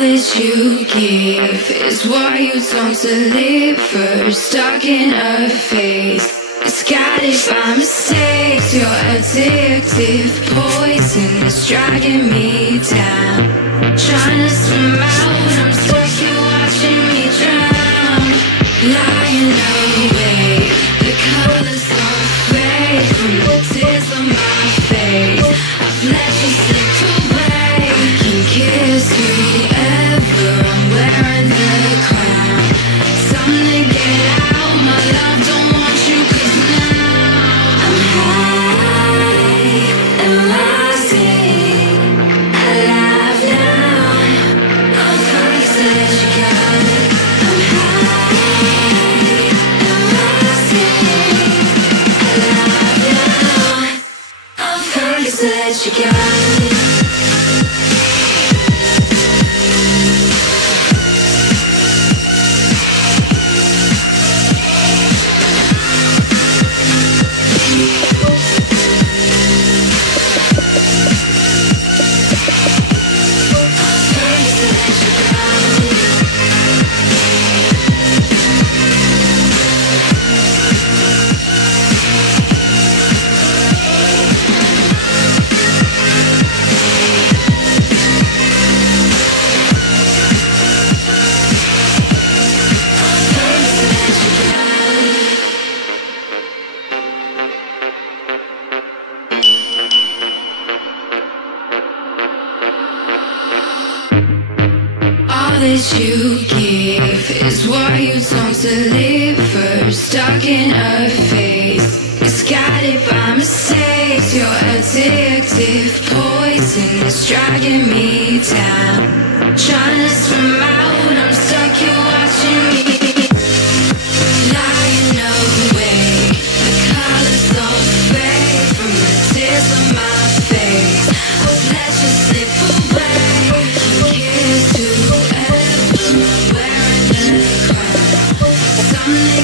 that you give is what you don't deliver. Stuck in a phase, it's guided by mistakes. Your addictive poison is dragging me down. Trying to swim out, I'm stuck, you're watching me drown. Lying awake, the colors don't fade from the tears on my face. I've let you slip away. I can kiss whoever, I'm wearing the crown. Time to get out, my love, don't want you, 'cause now I'm high and rising. I laugh now, all things that you got. I'm high and rising. I laugh now, all things that you got. That you give is what you don't deliver. Stuck in a phase, it's guided by mistakes. Your addictive poison is dragging me down. Trying to swim out, I'm stuck, you're watching me. Lying awake, the colors don't fade from the tears on my face. I've let you slip away. You kiss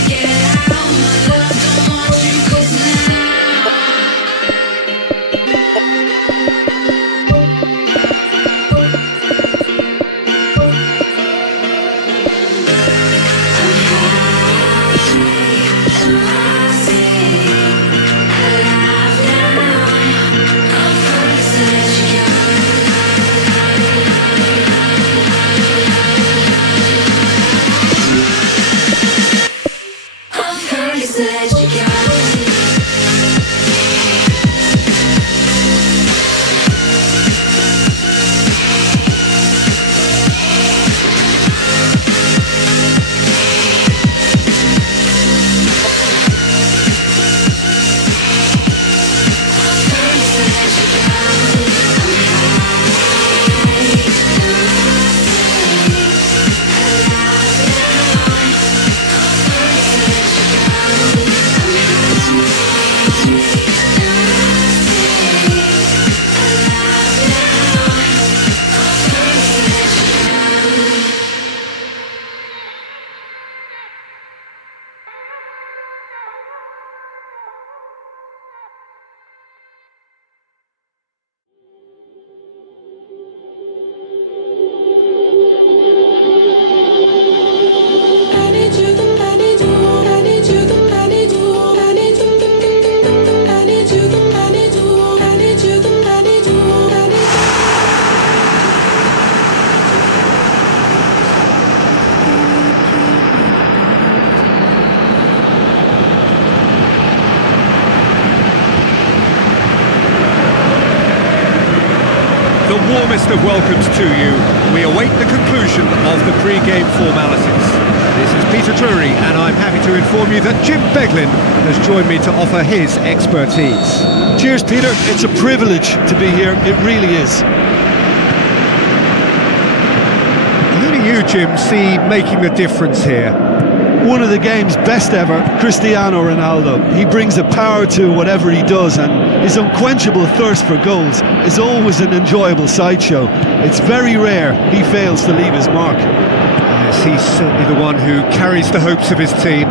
get out, my love, don't want you, 'cause now I'm high and rising. I laugh now, all things that you got. All things that you got. The warmest of welcomes to you. We await the conclusion of the pre-game formalities. This is Peter Drury, and I'm happy to inform you that Jim Beglin has joined me to offer his expertise. Cheers, Peter. It's a privilege to be here. It really is. Who do you, Jim, see making the difference here? One of the game's best ever, Cristiano Ronaldo. He brings a power to whatever he does, and his unquenchable thirst for goals is always an enjoyable sideshow. It's very rare he fails to leave his mark. Yes, he's certainly the one who carries the hopes of his team.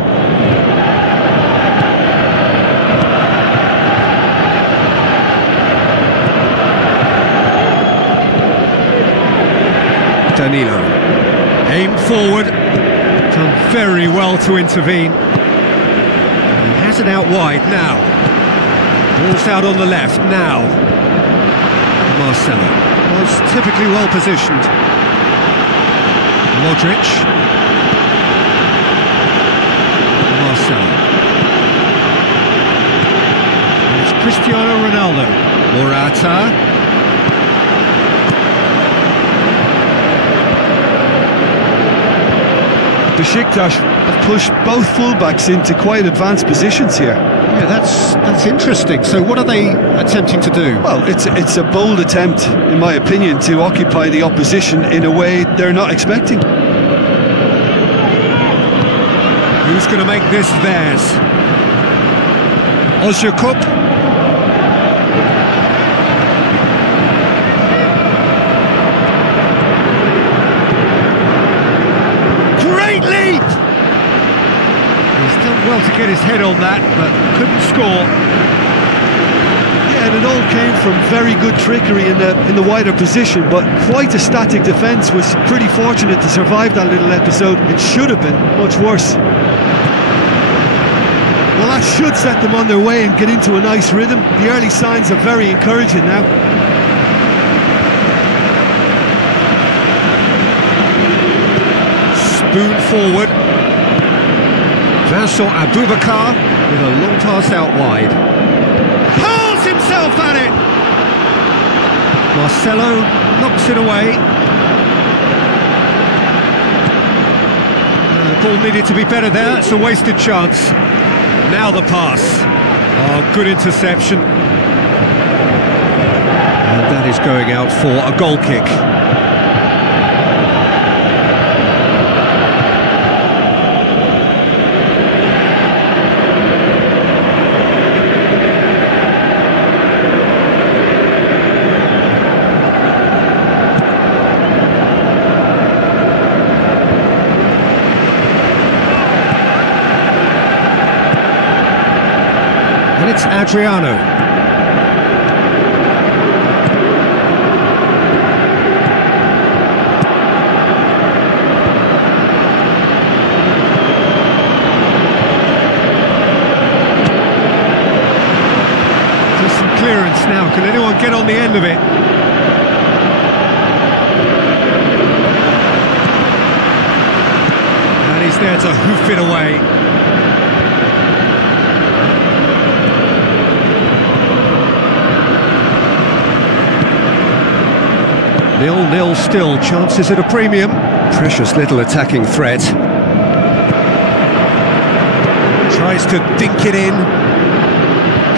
Danilo. Aim forward. Done very well to intervene. He has it out wide now. Ball's out on the left now. Marcelo was typically well positioned. Modric. Marcelo. It's Cristiano Ronaldo. Morata. Besiktas have pushed both fullbacks into quite advanced positions here. Yeah, that's interesting. So what are they attempting to do? Well, it's a bold attempt, in my opinion, to occupy the opposition in a way they're not expecting. Who's going to make this theirs? Ozyakup. Well, to get his head on that, but couldn't score. Yeah, and it all came from very good trickery in the wider position, but quite a static defence. Was pretty fortunate to survive that little episode. It should have been much worse. Well, that should set them on their way and get into a nice rhythm. The early signs are very encouraging now. Spoon forward. Vincent Aboubakar with a long pass out wide. Hurls himself at it! Marcelo knocks it away. The ball needed to be better there, it's a wasted chance. Now the pass. Oh, good interception. And that is going out for a goal kick. And it's Adriano. Just some clearance now. Can anyone get on the end of it? And he's there to hoof it away. 0-0 still, chances at a premium. Precious little attacking threat. Tries to dink it in.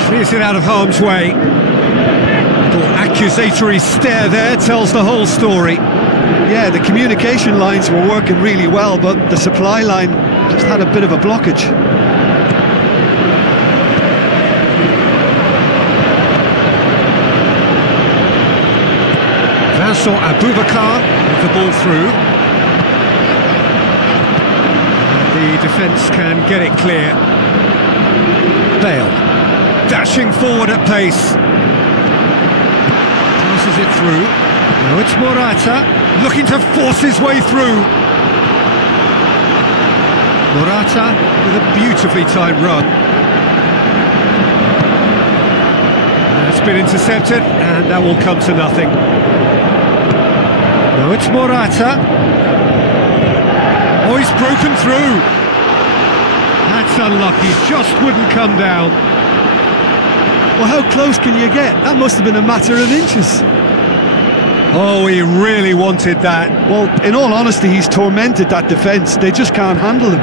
Clears it out of harm's way. Little accusatory stare there tells the whole story. Yeah, the communication lines were working really well, but the supply line just had a bit of a blockage. Vincent Aboubakar with the ball through. The defence can get it clear. Bale dashing forward at pace. Passes it through. Now it's Morata looking to force his way through. Morata with a beautifully timed run. That's been intercepted and that will come to nothing. Now it's Morata. Oh, he's broken through. That's unlucky, just wouldn't come down. Well, how close can you get? That must have been a matter of inches. Oh, he really wanted that. Well, in all honesty, he's tormented that defence. They just can't handle him.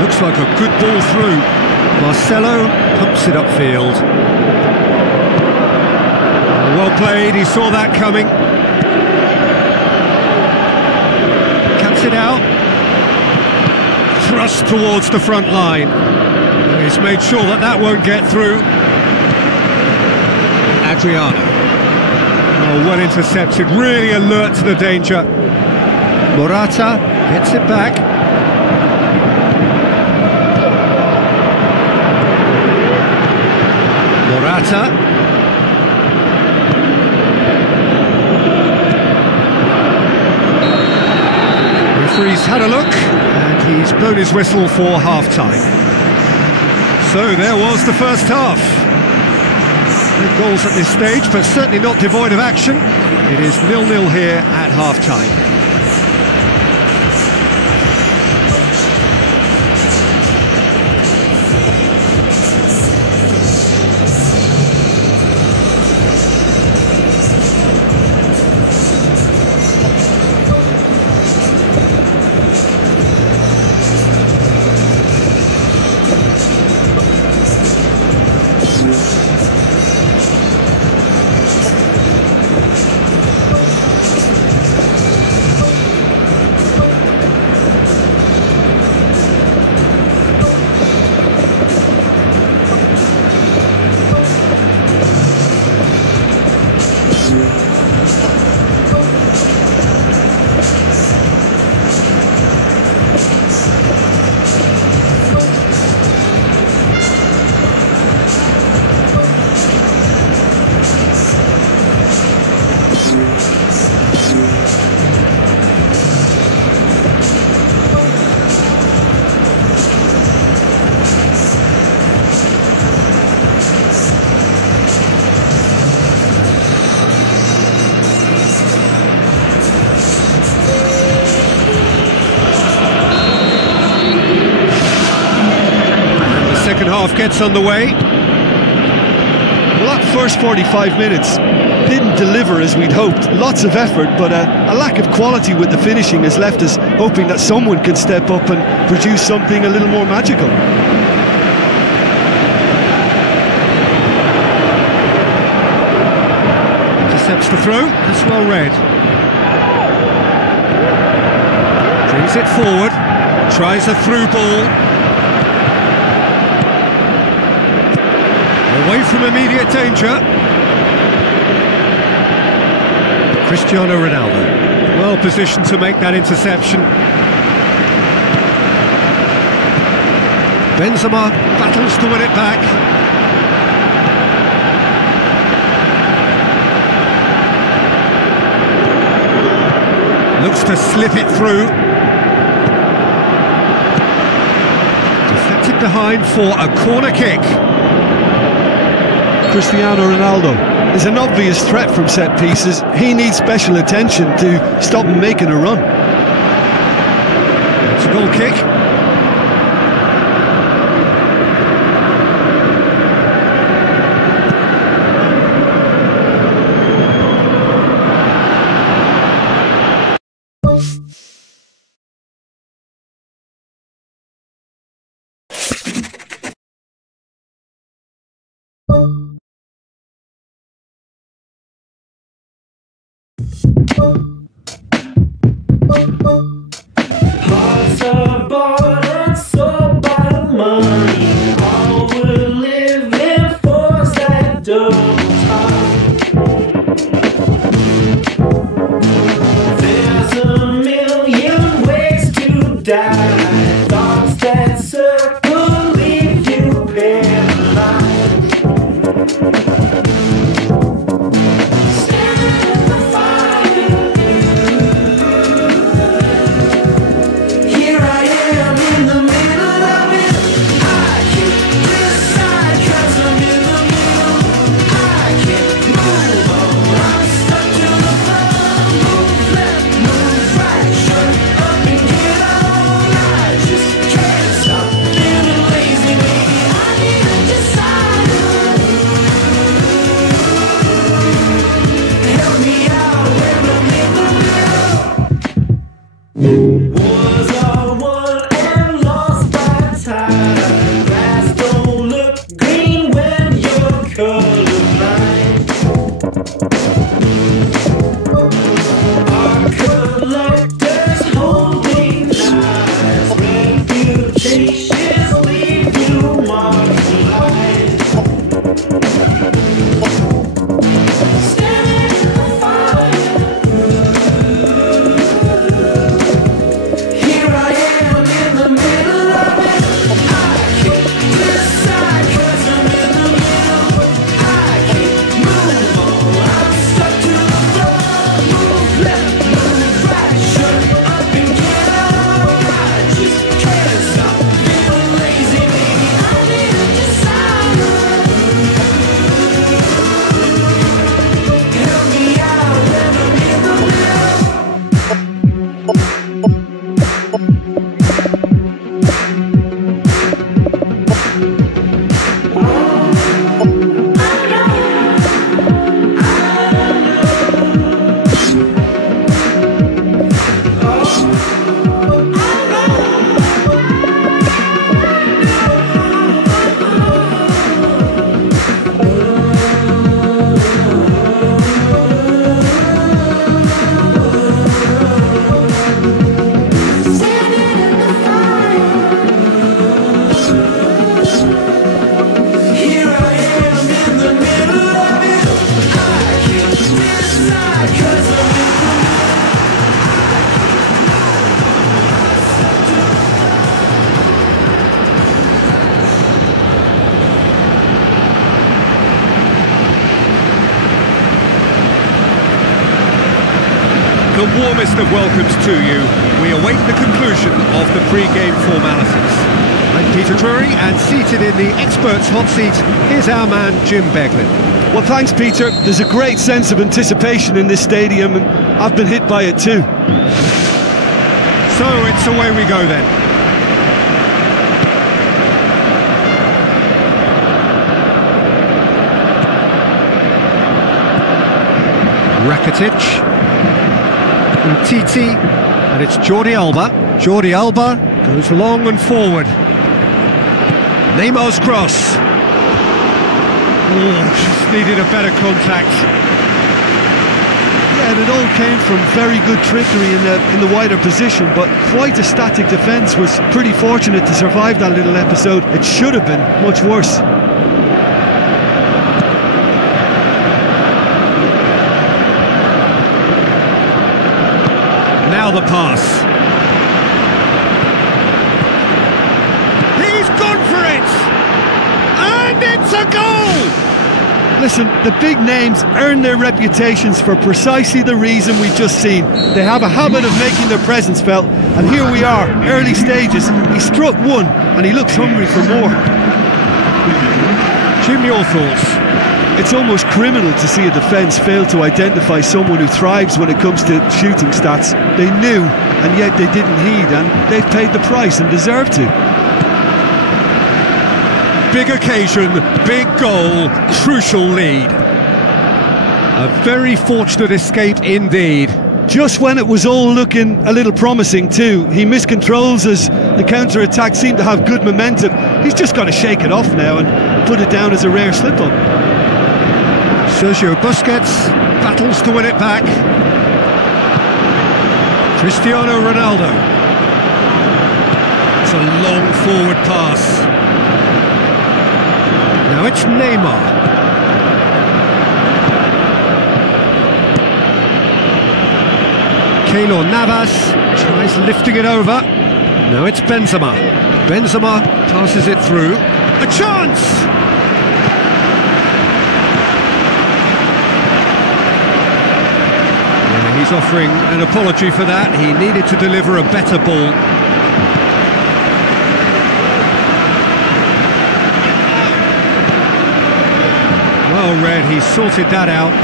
Looks like a good ball through. Marcelo pumps it upfield. Well played, he saw that coming. Cuts it out. Thrust towards the front line. He's made sure that that won't get through. Adriano. Oh, well intercepted, really alert to the danger. Morata gets it back. Mata. Referee's had a look and he's blown his whistle for half-time. So there was the first half. No goals at this stage, but certainly not devoid of action. It is 0-0 here at half-time. Second half gets underway. Well, that first 45 minutes didn't deliver as we'd hoped. Lots of effort, but a lack of quality with the finishing has left us hoping that someone can step up and produce something a little more magical. Intercepts the throw, that's well read. Brings it forward, tries a through ball. Away from immediate danger. Cristiano Ronaldo, well positioned to make that interception. Benzema battles to win it back. Looks to slip it through. Deflected behind for a corner kick. Cristiano Ronaldo is an obvious threat from set pieces. He needs special attention to stop him making a run. It's a goal kick. Hearts are bought and sold by the money. All we're living for is that double time. There's a million ways to die. Thoughts that circle leave you paralyzed. Stand in the fire. the warmest of welcomes to you. We await the conclusion of the pre-game formalities. I'm Peter Drury, and seated in the experts' hot seat is our man Jim Beglin. Well, thanks, Peter. There's a great sense of anticipation in this stadium, and I've been hit by it too. So it's away we go then. Rakitic, Titi, and it's Jordi Alba. Jordi Alba goes long and forward. Neymar's cross. Oh, just needed a better contact. Yeah, and it all came from very good trickery in the wider position, but quite a static defence. Was pretty fortunate to survive that little episode. It should have been much worse. Now the pass. He's gone for it! And it's a goal! Listen, the big names earn their reputations for precisely the reason we've just seen. They have a habit of making their presence felt, and here we are, early stages. He struck one, and he looks hungry for more. Jim, your thoughts? It's almost criminal to see a defence fail to identify someone who thrives when it comes to shooting stats. They knew, and yet they didn't heed, and they've paid the price and deserve to. Big occasion, big goal, crucial lead. A very fortunate escape indeed. Just when it was all looking a little promising too. He miscontrols as the counter-attack seemed to have good momentum. He's just got to shake it off now and put it down as a rare slip-up. Sergio Busquets battles to win it back. Cristiano Ronaldo. It's a long forward pass. Now it's Neymar. Keylor Navas tries lifting it over. Now it's Benzema. Benzema passes it through. A chance! He's offering an apology for that. He needed to deliver a better ball. Well read, he sorted that out.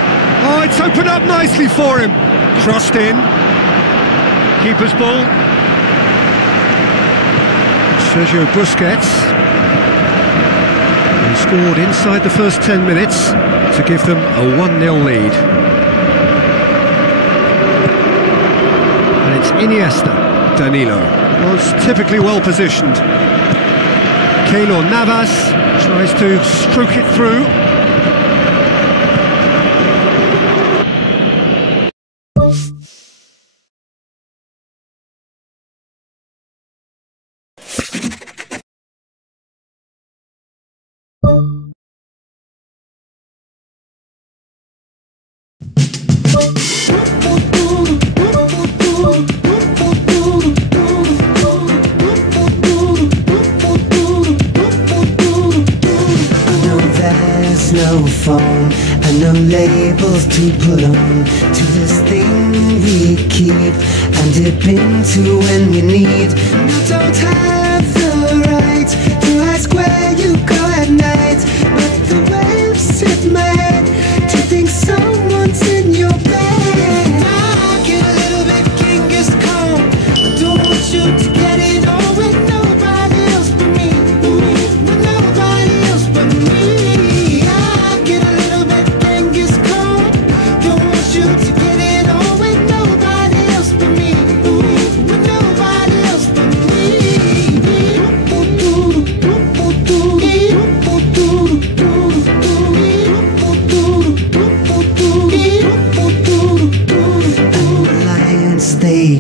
Oh, it's opened up nicely for him. Crossed in. Keeper's ball. Sergio Busquets. He scored inside the first 10 minutes to give them a 1-0 lead. Iniesta, Danilo, was typically well positioned. Keylor Navas tries to stroke it through. No phone and no labels to put on to this thing we keep and dip into when we need. We don't have the right to ask where you go at night, but the waves hit my head to think someone's in your bed. I get a little bit Genghis Khan. I don't want you to get it on with nobody else but me. With nobody else but me.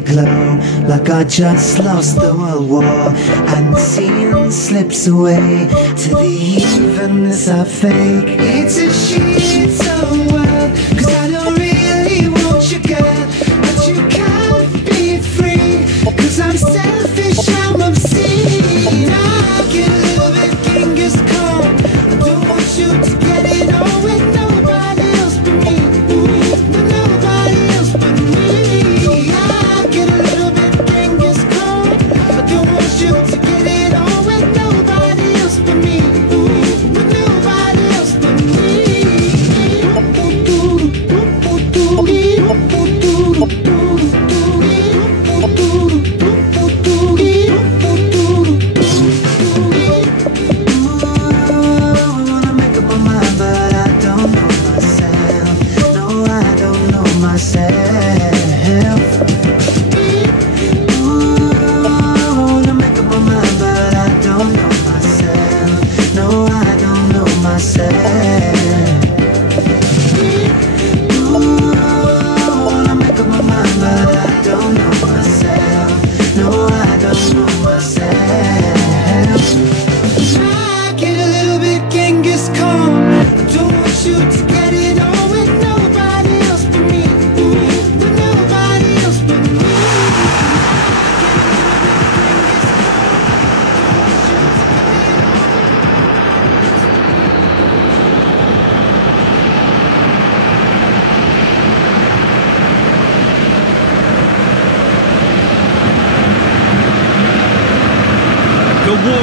Glow like I just lost the World War, and seeing slips away to the evenness I fake. It's a shit's own world, 'cause I don't really want you, girl, but you can't be free, 'cause I'm selfish, I'm obscene. I get a little bit Genghis Khan. I don't want you to get it on with nobody else but me. With nobody else but me.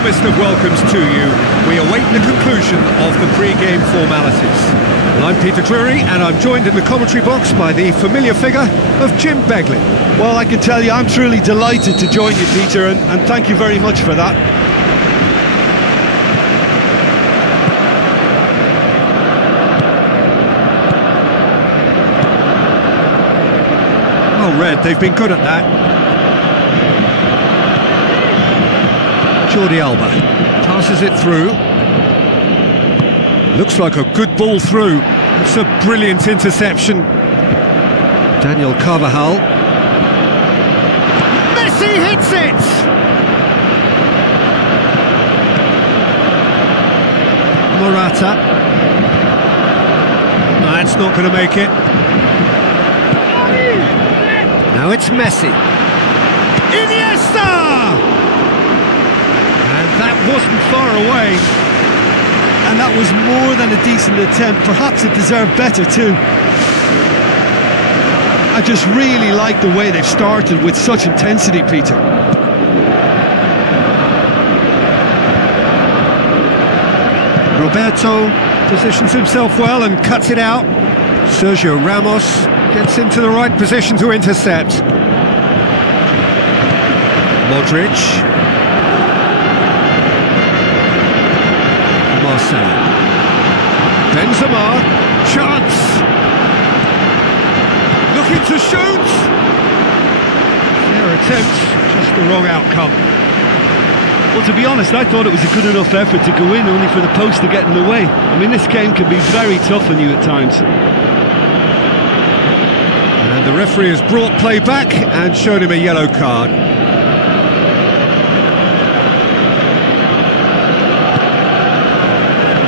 warmest of welcomes to you. We await the conclusion of the pre-game formalities. And I'm Peter Drury, and I'm joined in the commentary box by the familiar figure of Jim Beglin. Well, I can tell you, I'm truly delighted to join you, Peter, and thank you very much for that. Well read, they've been good at that. Jordi Alba passes it through. Looks like a good ball through. It's a brilliant interception. Daniel Carvajal. Messi hits it! Morata. That's not going to make it. Now it's Messi. Iniesta! And that wasn't far away. And that was more than a decent attempt. Perhaps it deserved better too. I just really like the way they've started with such intensity, Peter. Roberto positions himself well and cuts it out. Sergio Ramos gets into the right position to intercept. Modric. Marcelo. Benzema. Chance. Looking to shoot. Fair attempt, just the wrong outcome. Well, to be honest, I thought it was a good enough effort to go in, only for the post to get in the way. I mean, this game can be very tough on you at times. And the referee has brought play back and showed him a yellow card.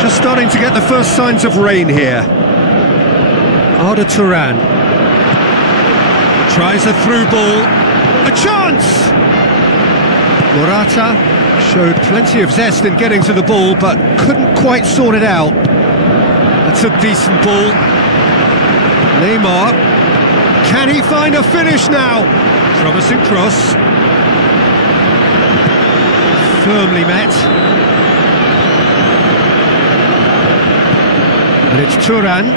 Just starting to get the first signs of rain here. Arda Turan tries a through ball. A chance! Morata showed plenty of zest in getting to the ball, but couldn't quite sort it out. That's a decent ball. Neymar. Can he find a finish now? Promising cross. Firmly met. And it's Turan.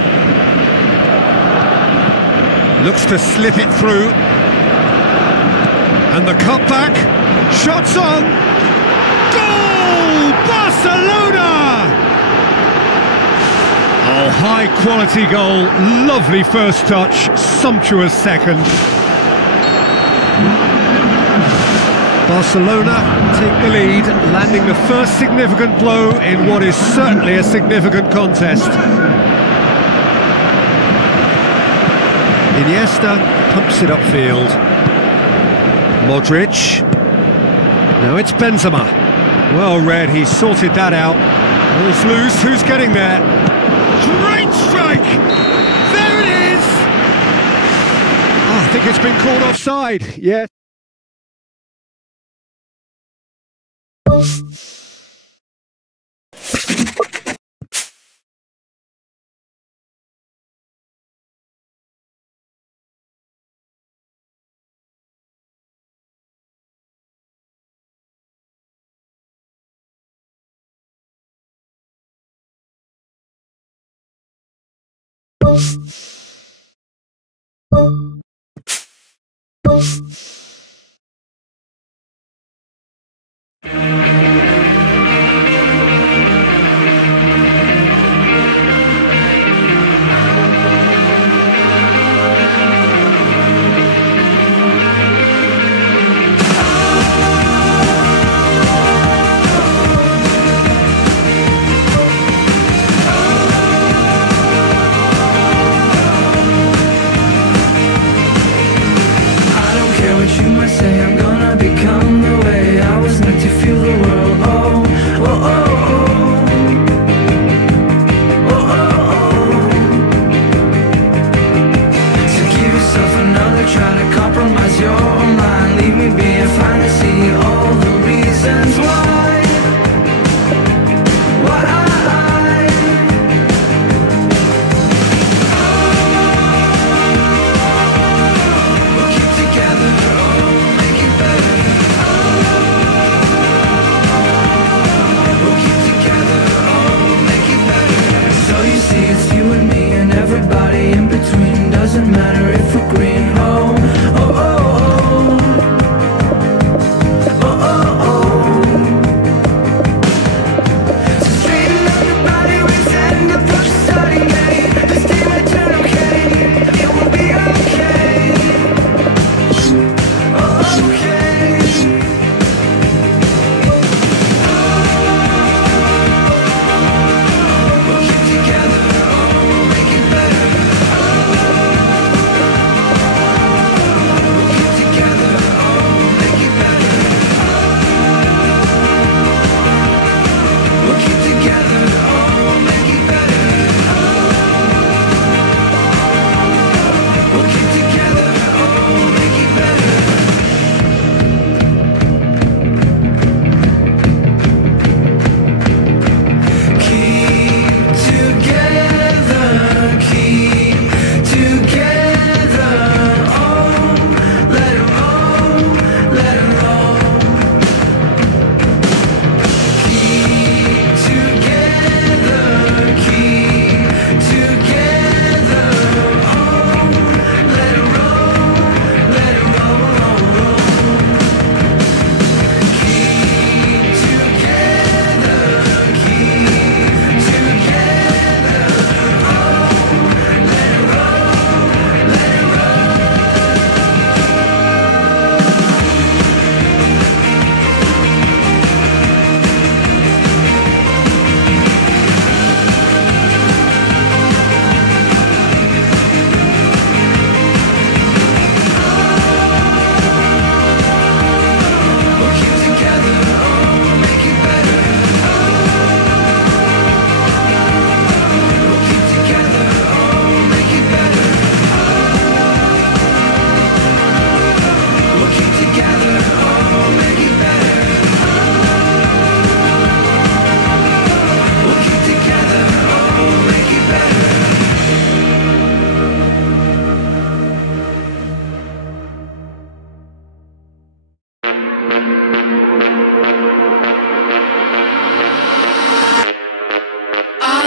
Looks to slip it through. And the cutback. Shots on. Goal! Barcelona! Oh, high quality goal. Lovely first touch. Sumptuous second. Barcelona take the lead, landing the first significant blow in what is certainly a significant contest. Iniesta pumps it upfield. Modric. Now it's Benzema. Well read, he sorted that out. Ball's loose, who's getting there? Great strike! There it is! Oh, I think it's been called offside, yeah.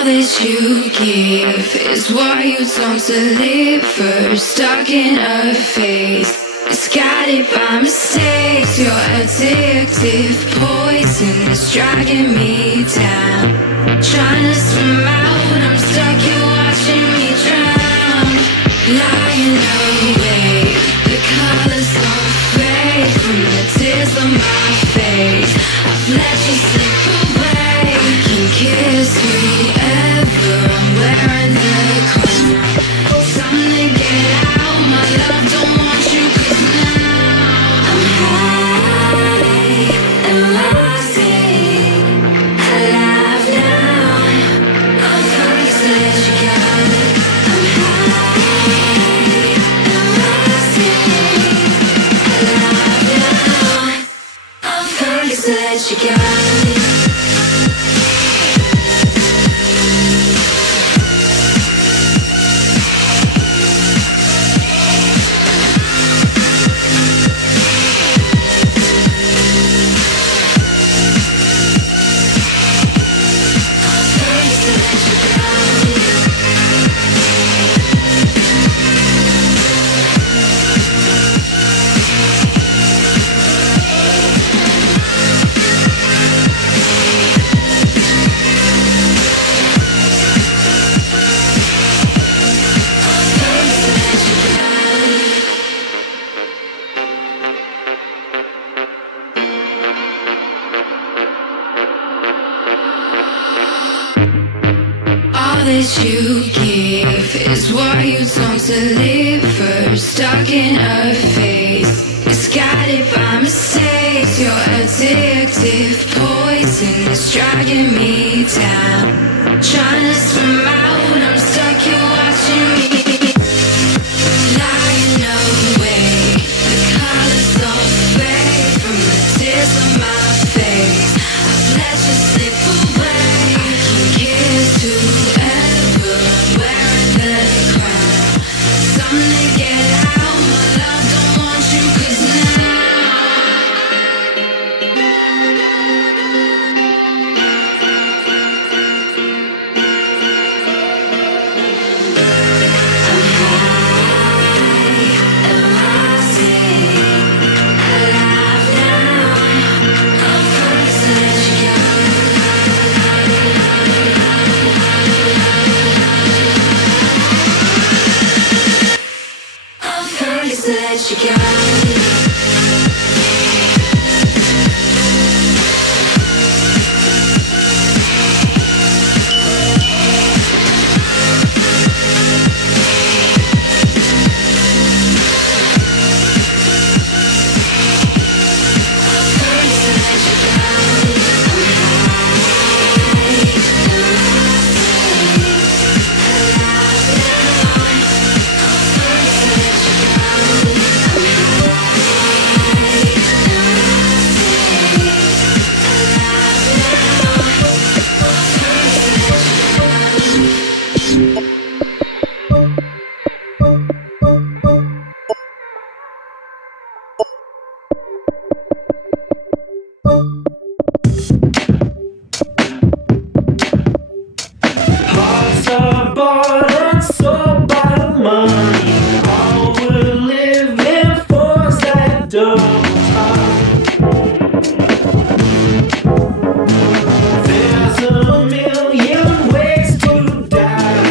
that you give is what you don't deliver. Stuck in a phase, it's guided by mistakes. Your addictive poison is dragging me down. Trying to swim out, I'm stuck, you're watching me drown. Lying awake, the colors don't fade from the tears on my face. I've let you slip away. I can kiss whoever, I'm wearing the crown. Time to get out, my love, don't want you, 'cause now I'm high and rising, alive now. I'm finally to let you go. I'm high and rising, alive now. I'm finally to let you go. That you give is what you don't deliver. Stuck in a phase, it's guided by mistakes. Your addictive poison is dragging me down. Trying to swim out, I'm stuck, you're watching me. Lying awake, the colors don't fade from the tears on my face. I've let you slip away. I can kiss whoever, wearing the crown. Time to get out, my love, don't want you, 'cause now I'm high and rising, alive now. I'm finally to let you go. I'm finally to let you go. Hearts are bought and sold by the money. All we're living for is that double time. There's a million ways to die.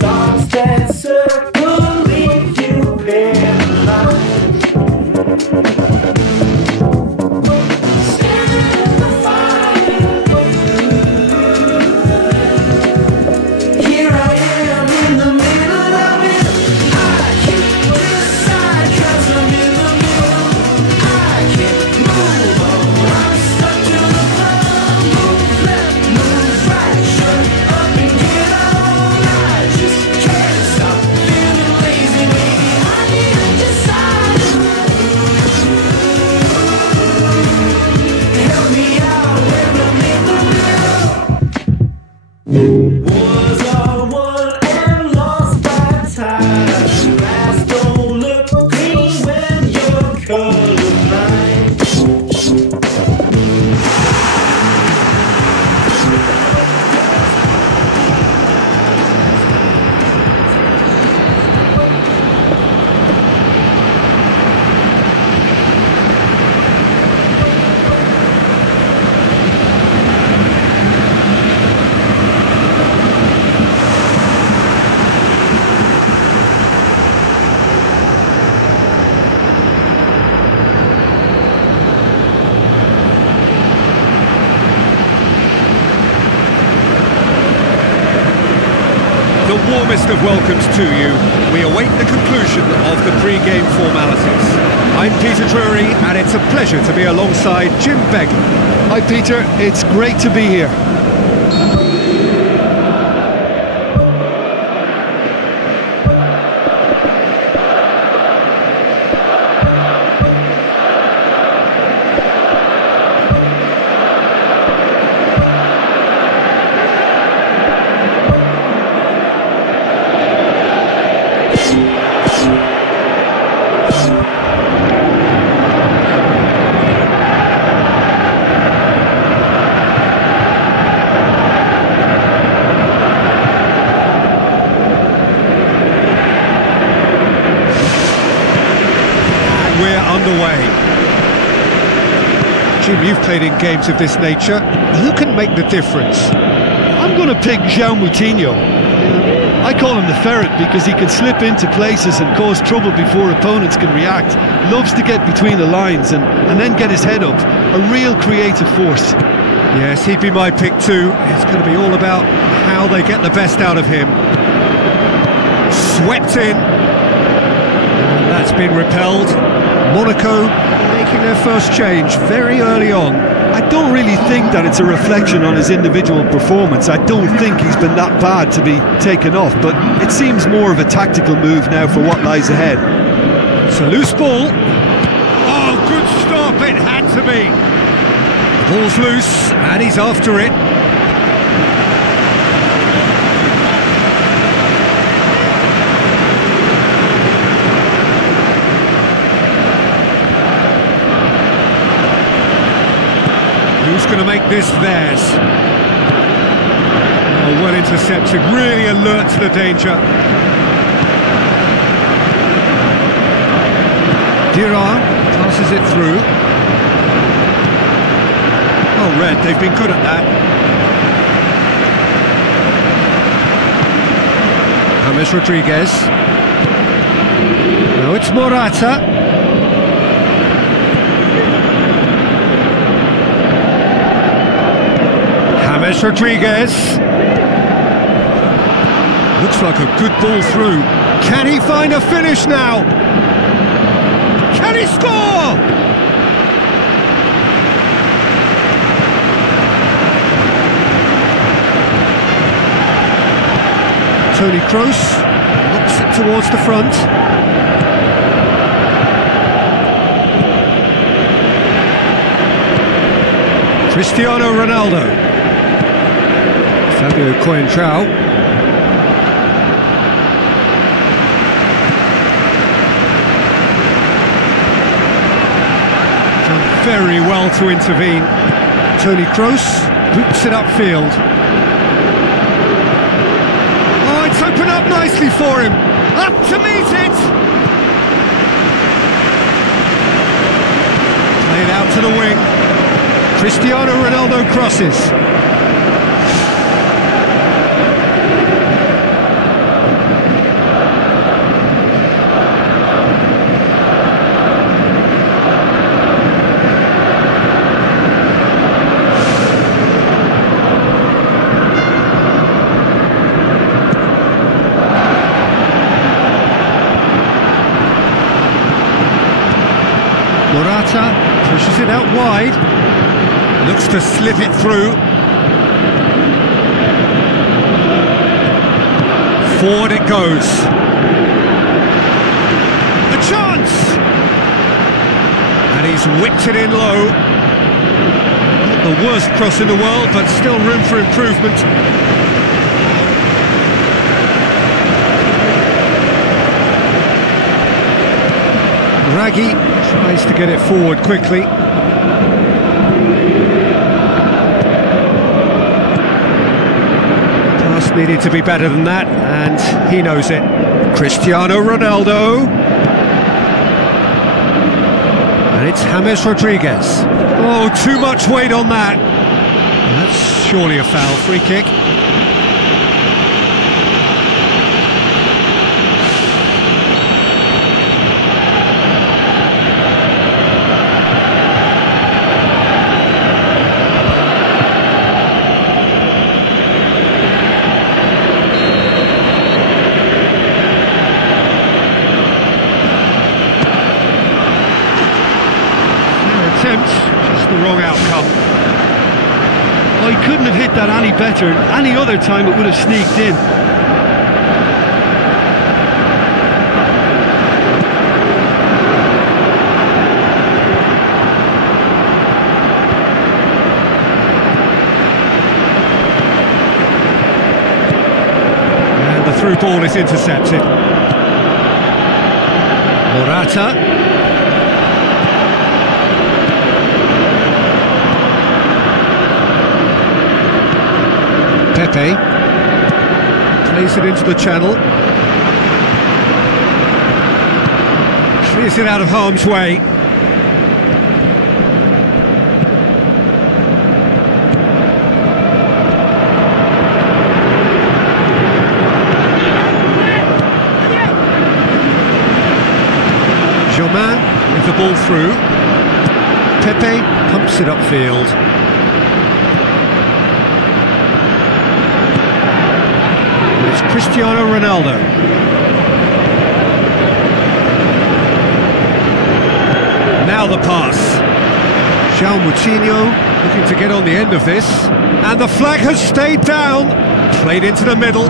Thoughts that circle leave you paralyzed. Standing in the fire. Here I am in the middle of it. I can't decide 'cause I'm in the middle. I can't move on. I'm stuck to the floor. Move left, move right. Shut up and get on. I just can't stop feeling lazy. Maybe I need to decide. Help me out when I'm in the middle. Wars are won and lost by time. Grass don't look green when you're colorblind. warmest of welcomes to you. We await the conclusion of the pre-game formalities. I'm Peter Drury, and it's a pleasure to be alongside Jim Beglin. Hi Peter, it's great to be here. Underway. Jim, you've played in games of this nature. Who can make the difference? I'm going to pick João Moutinho. I call him the ferret because he can slip into places and cause trouble before opponents can react. Loves to get between the lines and then get his head up. A real creative force. Yes, he'd be my pick too. It's going to be all about how they get the best out of him. Swept in. And that's been repelled. Monaco making their first change very early on. I don't really think that it's a reflection on his individual performance. I don't think he's been that bad to be taken off, but it seems more of a tactical move now for what lies ahead. It's a loose ball. Oh, good stop, it had to be. The ball's loose, and he's after it. Who's going to make this theirs? Oh, well intercepted, really alert to the danger. Dirard passes it through. Oh, Red, they've been good at that. James Rodriguez. Now it's Morata. James Rodriguez. Looks like a good ball through. Can he find a finish now? Can he score? Toni Kroos looks it towards the front. Cristiano Ronaldo. Fabio Coentrao. Done very well to intervene. Toni Kroos boots it upfield. Oh, it's opened up nicely for him. Up to meet it. Played out to the wing. Cristiano Ronaldo crosses. Morata pushes it out wide, looks to slip it through. Forward it goes. A chance! And he's whipped it in low. Not the worst cross in the world, but still room for improvement. Raggi tries to get it forward quickly. Pass needed to be better than that, and he knows it. Cristiano Ronaldo. And it's James Rodriguez. Oh, too much weight on that. That's surely a foul. Free kick. hit that any better. Any other time it would have sneaked in. And the through ball is intercepted. Morata. Pepe plays it into the channel. Clears it out of harm's way. Germain with the ball through. Pepe pumps it upfield. It's Cristiano Ronaldo. Now the pass. João Moutinho looking to get on the end of this. And the flag has stayed down. Played into the middle.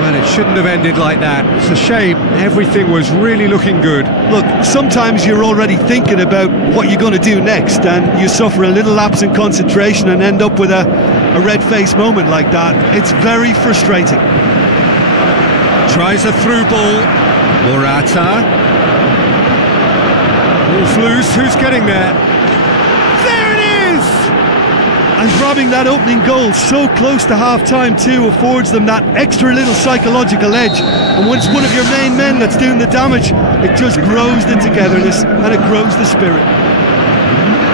Well, it shouldn't have ended like that. It's a shame. Everything was really looking good. Look, sometimes you're already thinking about what you're going to do next, and you suffer a little lapse in concentration and end up with a red-faced moment like that. It's very frustrating. Tries a through ball. Morata. Ball's loose. Who's getting there? There it is! And grabbing that opening goal so close to half-time too affords them that extra little psychological edge. And when it's one of your main men that's doing the damage, it just grows the togetherness and it grows the spirit.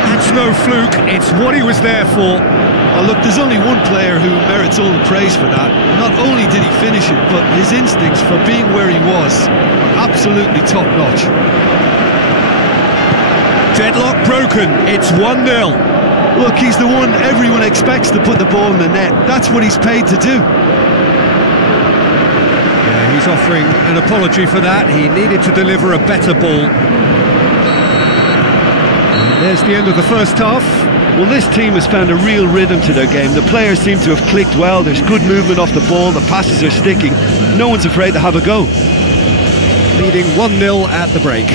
That's no fluke. It's what he was there for. Oh, look, there's only one player who merits all the praise for that. Not only did he finish it, but his instincts for being where he was were absolutely top-notch. Deadlock broken. It's 1-0. Look, he's the one everyone expects to put the ball in the net. That's what he's paid to do. Yeah, he's offering an apology for that. He needed to deliver a better ball. And there's the end of the first half. Well, this team has found a real rhythm to their game. The players seem to have clicked well. There's good movement off the ball. The passes are sticking. No one's afraid to have a go. Leading 1-0 at the break.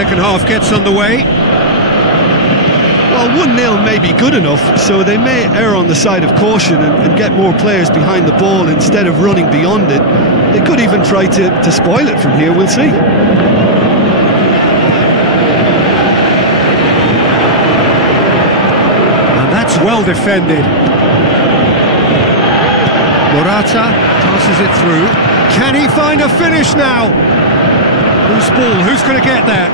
Second half gets underway. Well, 1-0 may be good enough, so they may err on the side of caution and get more players behind the ball instead of running beyond it. They could even try to spoil it from here, we'll see. And that's well defended. Morata passes it through. Can he find a finish now? Whose ball? Who's going to get there?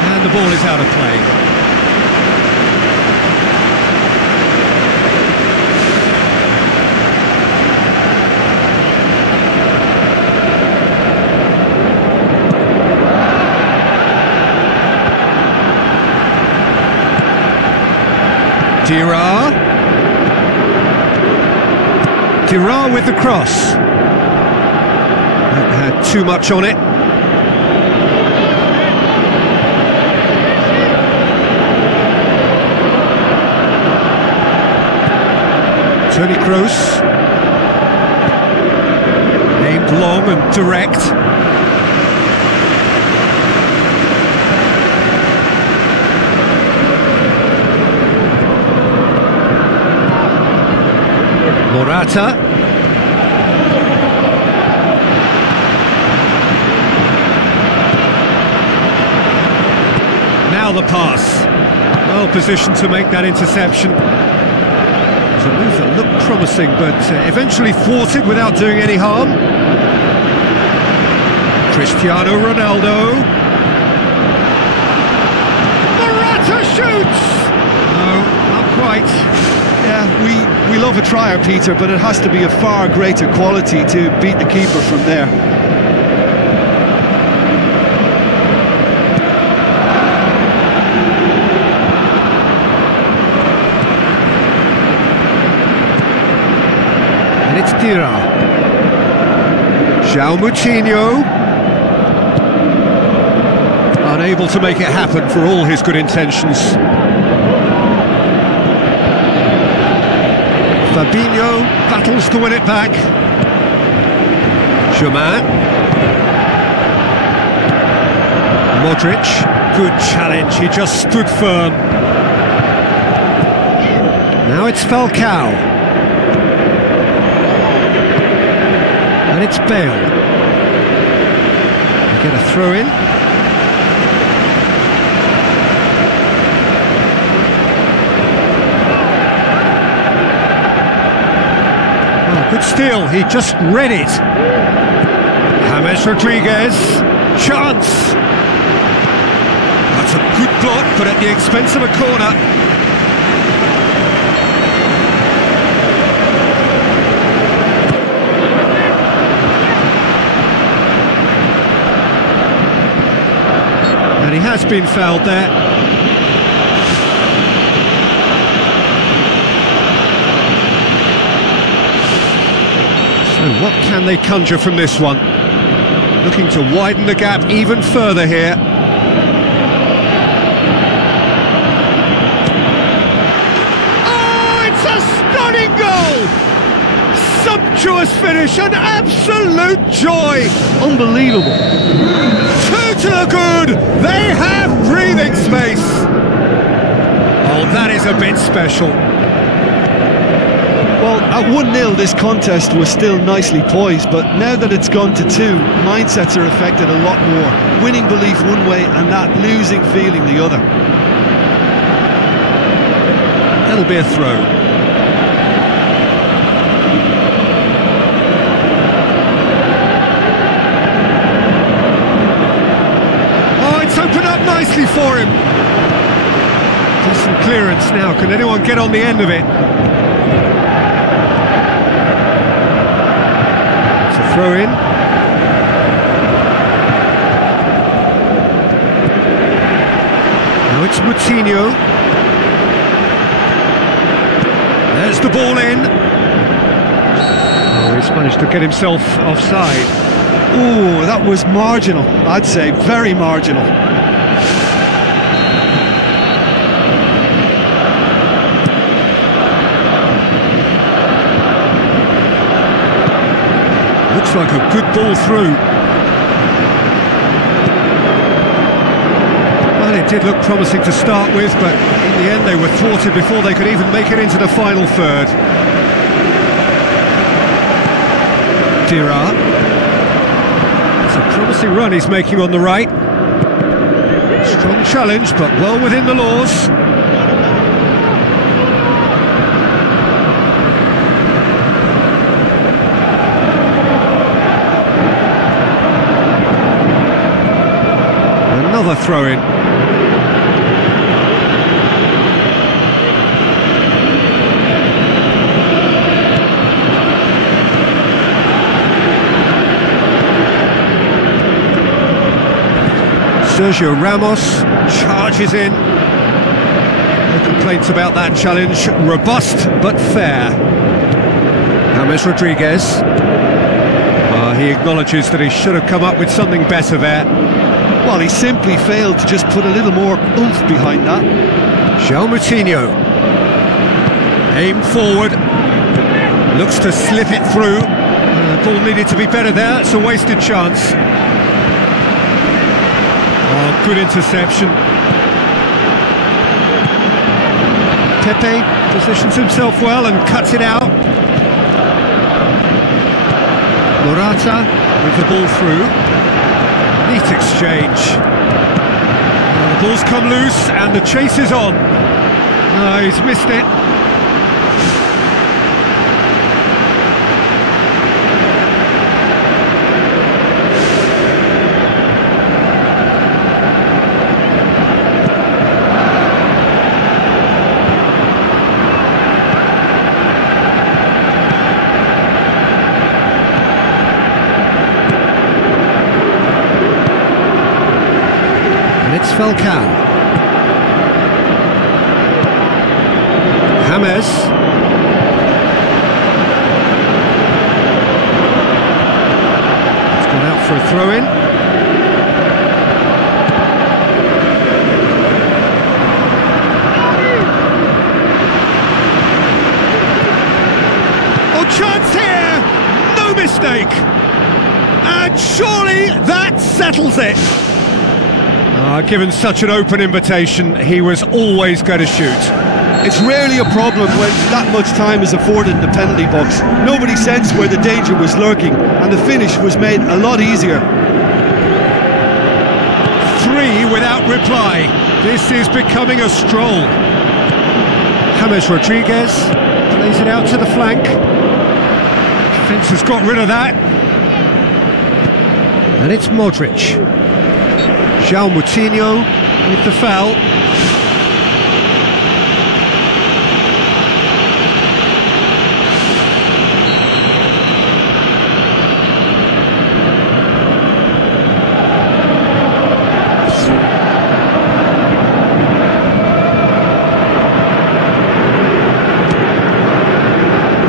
And the ball is out of play. Diarra with the cross. That had too much on it. Tony Kroos, aimed long and direct. Morata. Now the pass. Well positioned to make that interception. It was a move that looked promising, but eventually thwarted without doing any harm. Cristiano Ronaldo. Morata shoots! No, not quite. Yeah, we love a trier, Peter, but it has to be a far greater quality to beat the keeper from there. And it's Dira. João Moutinho. Unable to make it happen for all his good intentions. Fabinho battles to win it back. Germain. Modric, good challenge, he just stood firm. Now it's Falcao. And it's Bale. We get a throw in. Good steal, he just read it. James Rodriguez, chance. That's a good block, but at the expense of a corner. And he has been fouled there. What can they conjure from this one? Looking to widen the gap even further here. Oh, it's a stunning goal! Sumptuous finish, an absolute joy! Unbelievable. Two to the good! They have breathing space! Oh, that is a bit special. Well, at 1-0 this contest was still nicely poised, but now that it's gone to 2, mindsets are affected a lot more. Winning belief one way and that losing feeling the other. That'll be a throw. Oh, it's opened up nicely for him. Decent clearance now. Can anyone get on the end of it? Throw in. Now it's Moutinho. There's the ball in. Oh, he's managed to get himself offside. Ooh, that was marginal, I'd say, very marginal. Looks like a good ball through. Well, it did look promising to start with, but in the end they were thwarted before they could even make it into the final third. Dira. It's a promising run he's making on the right. Strong challenge, but well within the laws. Another throw-in. Sergio Ramos charges in. No complaints about that challenge. Robust but fair. James Rodriguez. He acknowledges that he should have come up with something better there. Well, he simply failed to just put a little more oomph behind that. João Moutinho. Aim forward. Looks to slip it through. The ball needed to be better there. It's a wasted chance. Oh, good interception. Pepe positions himself well and cuts it out. Morata with the ball through. Neat exchange. The ball's come loose and the chase is on. No, he's missed it. It's Falcao. James. It's gone out for a throw-in. Oh, chance here! No mistake! And surely that settles it! Given such an open invitation, he was always going to shoot. It's rarely a problem when that much time is afforded in the penalty box. Nobody sensed where the danger was lurking, and the finish was made a lot easier. 3 without reply. This is becoming a stroll. James Rodriguez plays it out to the flank. Defence has got rid of that. And it's Modric. João Moutinho with the foul.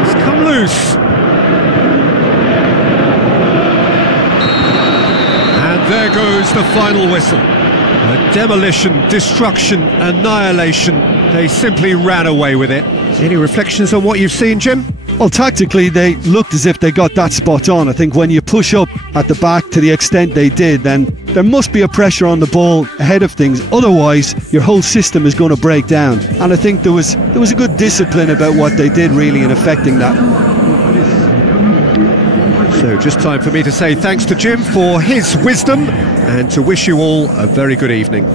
It's come loose. And there goes the final whistle. Demolition, destruction, annihilation. They simply ran away with it. Any reflections on what you've seen, Jim? Well, tactically, they looked as if they got that spot on. I think when you push up at the back to the extent they did, then there must be a pressure on the ball ahead of things. Otherwise, your whole system is going to break down. And I think there was a good discipline about what they did, really, in affecting that. So just time for me to say thanks to Jim for his wisdom and to wish you all a very good evening.